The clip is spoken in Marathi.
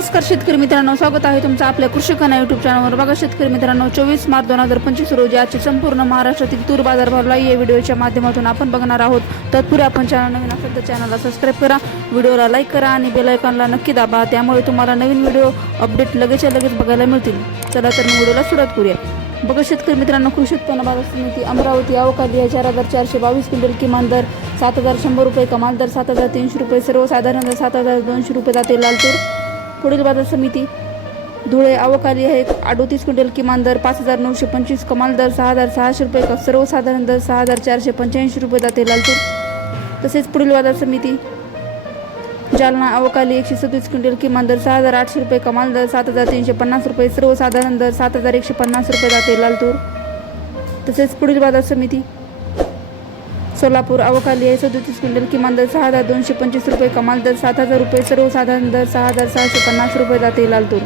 नमस्कार शेतकरी मित्रांनो स्वागत आहे तुमचं आपल्या कृषी खाना युट्यूब चॅनलवर बघा शेतकरी मित्रांनो चोवीस मार्च दोन हजार पंचवीस रोजी आजचे संपूर्ण महाराष्ट्रातील तूर बाजार भाव या व्हिडिओच्या माध्यमातून आपण बघणार आहोत. तत्पूर्वी आपण चॅनल नवीन असेल तर चॅनलला सबस्क्राईब करा. व्हिडिओला लाईक करा आणि बेल आयकॉनला नक्की दाबा. त्यामुळे तुम्हाला नवीन व्हिडिओ अपडेट लगेचच्या लगेच बघायला मिळतील. चला तर मग व्हिडिओला सुरुवात करूया. बघा शेतकरी मित्रांनो कृषी उत्पन्न बाजार समिती अमरावती अवकाली चार हजार चारशे बावीस क्विंटल किमान दर सात हजार शंभर रुपये कमाल दर सात हजार तीनशे रुपये सर्वसाधारण दर सात हजार दोनशे रुपये जाते लालतूर पुढील बाजार समिती. धुळे अवकाली आहे. अडोतीस क्विंटल किमान दर पाच हजार नऊशे पंचवीस. कमाल दर सहा हजार सहाशे रुपये. क- सर्वसाधारण दर सहा हजार चारशे पंच्याऐंशी रुपये. जाते लालतूर. तसेच पुढील बाजार समिती. जालना अवकाली एकशे सदतीस क्विंटल किमान दर सहा हजार आठशे रुपये. कमाल दर सात हजार तीनशे पन्नास रुपये. सर्वसाधारण दर सात हजार एकशे पन्नास रुपये. जाते लालतूर. तसेच पुढील बाजार समिती. सोलापूर अवकाली आहे. सदतीस क्विंटल किमान दर सहा हजार दोनशे पंचवीस रुपये कमाल दर सात हजार रुपये सर्वसाधारण दर सहा हजार सहाशे पन्नास रुपये जाते लालतूर